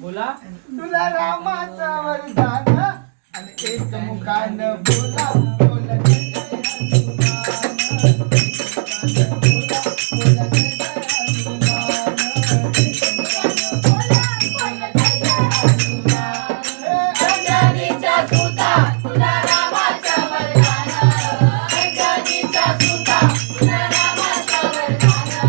बोला तुला रामाचा वरदान आणि एक मुखान बोला बोला तुला रामाचा वरदान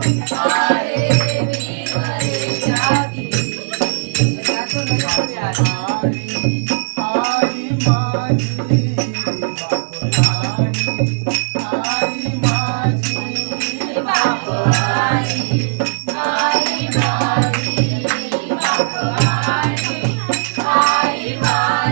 आई माझी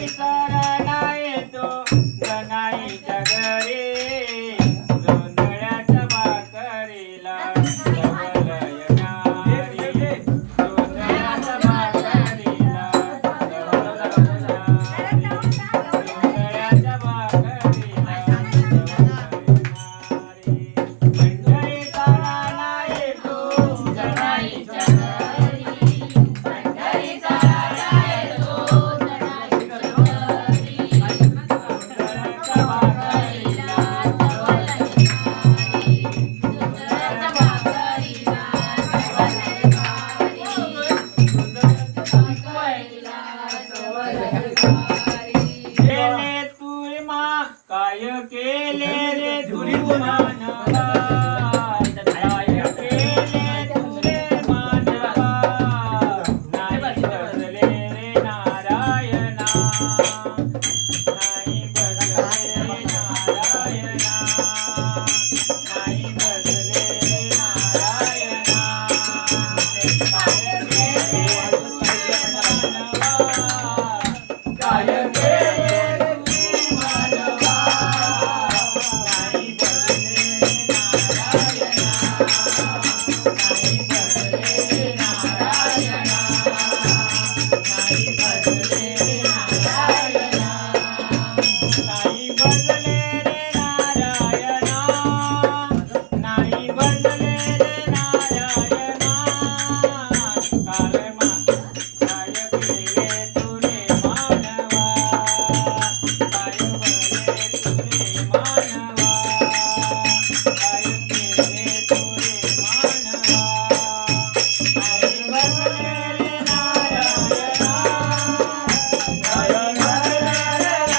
विसरायला येतो जनाईच्या घरी जोंधळ्याच्या भाकरीला धवल येणारी जोंधळ्याच्या भाकरीला जोंधळ्याच्या भाकरीला मंडळी करायला येतो जनाईच्या केले तुळमा काय केले रे तुळमानवा काय केले तुले मानवा नाही बसले रे नारायणा नाही बसले रे नारायणा नाही बसले रे नारायणा काय केले तुळमानवा काय केले तुळमानवा नाही बसले रे नारायणा नाही बसले रे नारायणा नाही बसले रे नारायणा नाही बसले रे नारायणा नाही बसले रे नारायणा कालमा काय केले तुले मानवा काय बसले तुले मानवा काय केले तुले मानवा नाही बसले रे नारायणा नाही बसले रे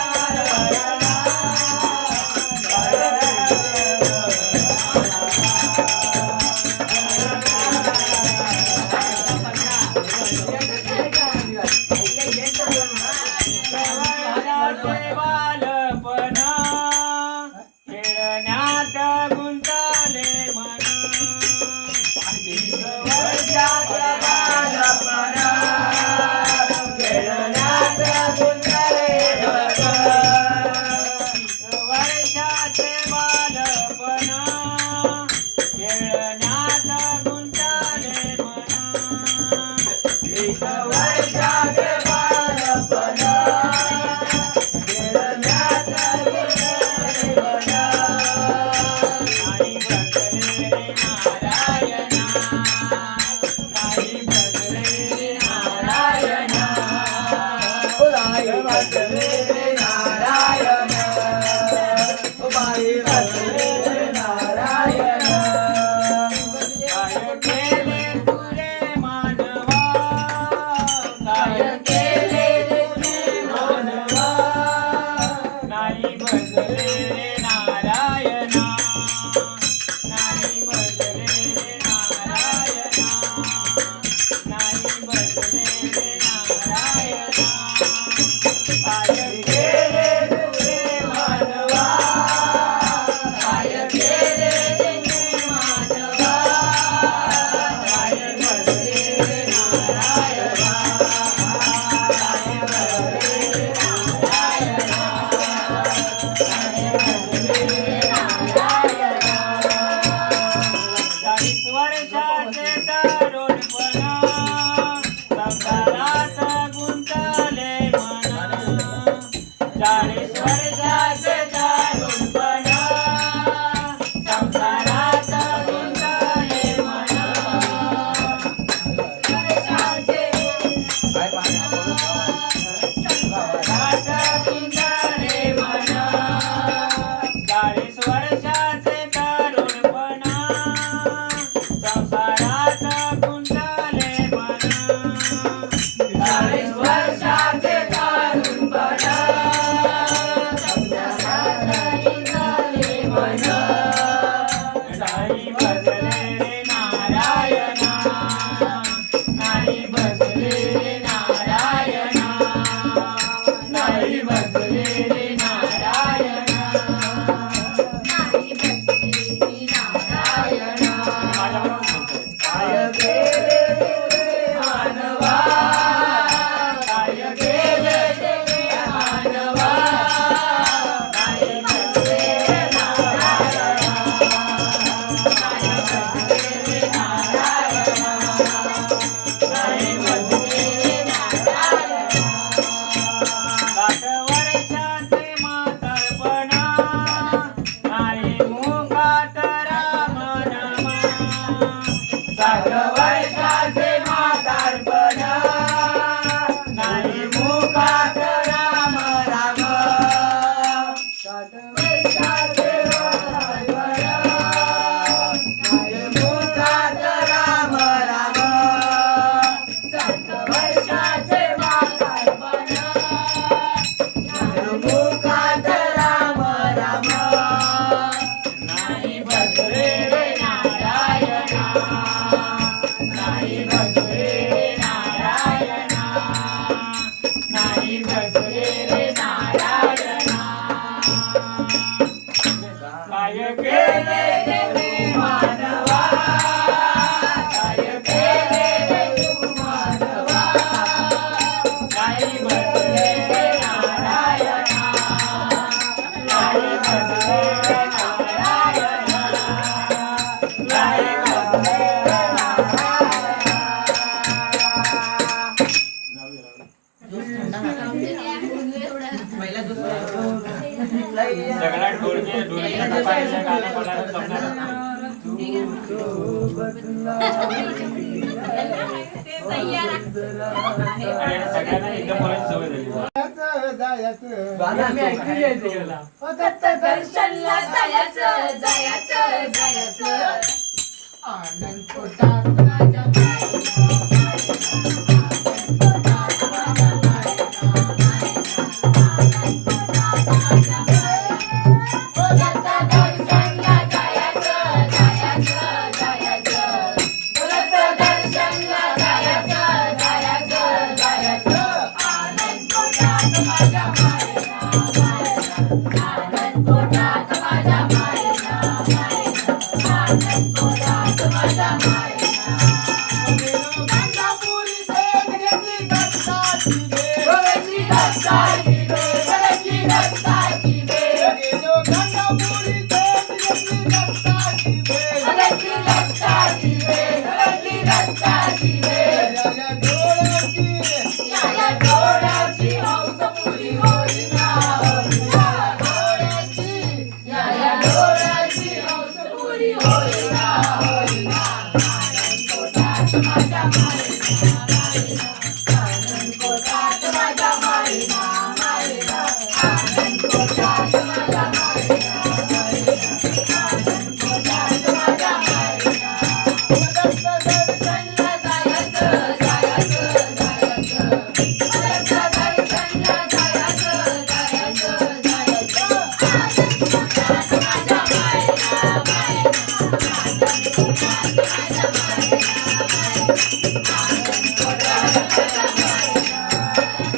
नारायणाचे बालपणा खेळण्यात गुंतले मन वर्षात बालपणा खेळण्यात गुंतले वर्षाचे बालपणा खेळण्यात गुंतले मन वर्षाचे बालपणा खेळण्यात गुंतले मन नाही बसले रे नारायणा नाही बसले रे नारायणा नाही बसले रे नारायणा नाही बसले रे नारायणा काय केले तुले मानवा काय केले तुले मानवा नाही बसले रे नारायणा नाही बसले रे नारायणा नाही बसले रे नारायणा काय केले तुले मानवा काय केले तुले मानवा काय बसले रे नारायणा काय बसले रे नारायणा काय बसले रे नारायणा 40 वर्षाचे तरुणपणा संसारात गुंतले मन 40 वर्षाचे तरुणपणा संसारात गुंतले मन वर्षाचे संसारात गुंतले मन 40 वर्षाचे तरुणपणा संसारात गुंतले मन 40 वर्षाचे तरुणपणा सगळा ढोलकी ढोलकीच्या टपाच्या गाणं म्हणायला जमणार नाही. आणि सगळ्यांना एकदम बोलायची सवय झाली. गाणं आम्ही ऐकली आहे ते. दत्त दर्शनला जायचं जायचं जायचं आनंद पोटात माझ्या दत्त दर्शनला जायचं जायचं जायचं दत्त दर्शनला जायचं जायचं जायचं आनंद पोटात माझ्या मायेला आनंद पोटात माझ्या मायेला आनंद पोटात माझ्या मायेला गंगापुरी भेट घेतली दत्ताची भेट. गोव्याची दत्ताची भेट गोव्याची दत्ताची भेट गेलो गंगापुरी भेट घेतली दत्ताची भेट. गोव्याची दत्ताची भेट गोव्याची दत्ताची भेट या डोळ्याची या डोळ्याची हौस पुरी होईना या डोळ्याची या डोळ्याची हौस पुरी होईना आनंद पोटात माझ्या मायेला आनंद पोटात माझ्या मायेला आनंद पोटात माझ्या मायेला आनंद पोटात माझ्या मायेला दत्त दर्शनला जायचं जायचं जायचं दत्त दर्शनला जायचं जायचं जायचं आनंद पोटात माझ्या मायेला आनंद पोटात माझ्या मायेला आनंद पोटात माझ्या मायेला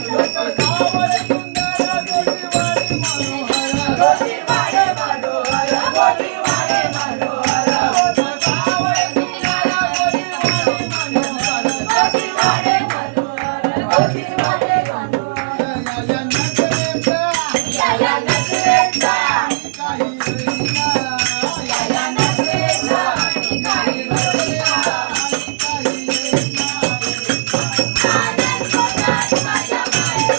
लोक सावळे सुंदर गोडीवाडी मनोहर. गोडीवाडे मनोहर गोडीवाडे मनोहर लोक सावळे सुंदर गोडीवाडी मनोहर. गोडीवाडे मनोहर गोडीवाडे मनोहर या नजरेचा या नजरेचा काही होईना. या नजरेचा आणि काही होईना आनंद पोटात माझ्या मायेला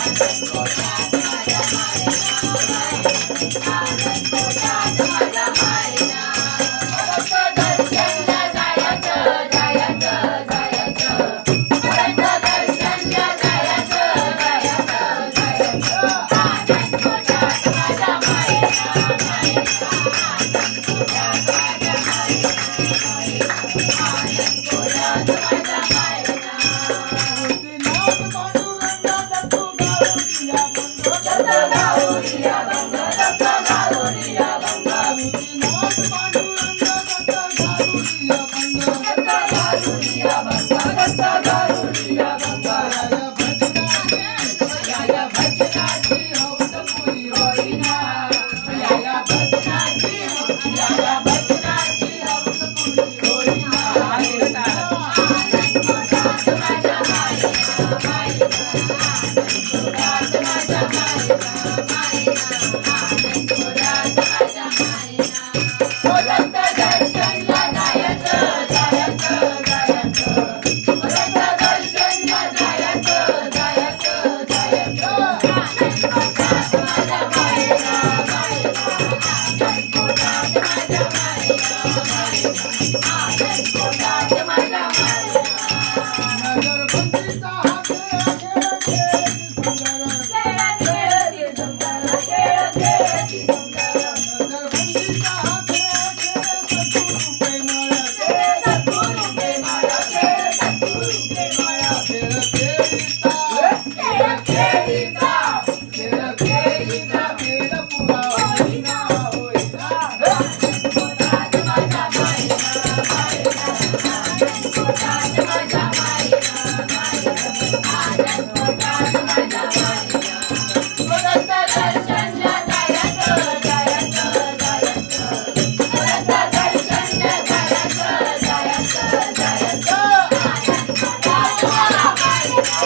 आनंद पोटात माझ्या मायेला आनंद पोटात माझ्या मायेला दत्त दर्शनला जायचं जायचं जायचं दत्त दर्शनला जायचं जायचं जायचं आनंद पोटात माझ्या मायेला आनंद पोटात माझ्या मायेला आनंद पोटात माझ्या मायेला गोपीनाथ पांडुरंगा दत्तू गारुडिया बंद. दत्त गारुडिया बंद दत्त गारुडिया बंद गोपीनाथ पांडुरंगा दत्त गारुडिया बंद. दत्त गारुडिया बंद दत्त गारुडिया बंद या भजनाची हौस पुरी होईना. या भजनाची हौस पुरी होईना आनंद पोटात माझ्या मायेला आनंद पोटात माझ्या मायेला आनंद पोटात माझ्या मायेला दत्त दर्शनला जायचं जायचं जायचं दत्त दर्शनला जायचं जायचं जायचं आनंद पोटात माझ्या मायेला आनंद पोटात माझ्या मायेला आनंद पोटात माझ्या मायेला नजरबंदीचा हा खेळ खेळती सुंदर. खेळ सुंदर खेळ खेळती सुंदर नजरबंदीचा हा खेळ सद्गुरू प्रेमळ. सद्गुरू प्रेमळ खेळ सद्गुरू प्रेमळ खेळ खेळीचा खेळ खेळीचा खेळ खेळीचा खेळ पुरा होईना होईना. आनंद पोटात माझ्या मायेला आनंद पोटात माझ्या मायेला आनंद पोटात माझ्या मायेला दत्त दर्शनला जायचं जायचं जायचं दत्त दर्शनला जायचं जायचं जायचं आनंद पोटात माझ्या मायेला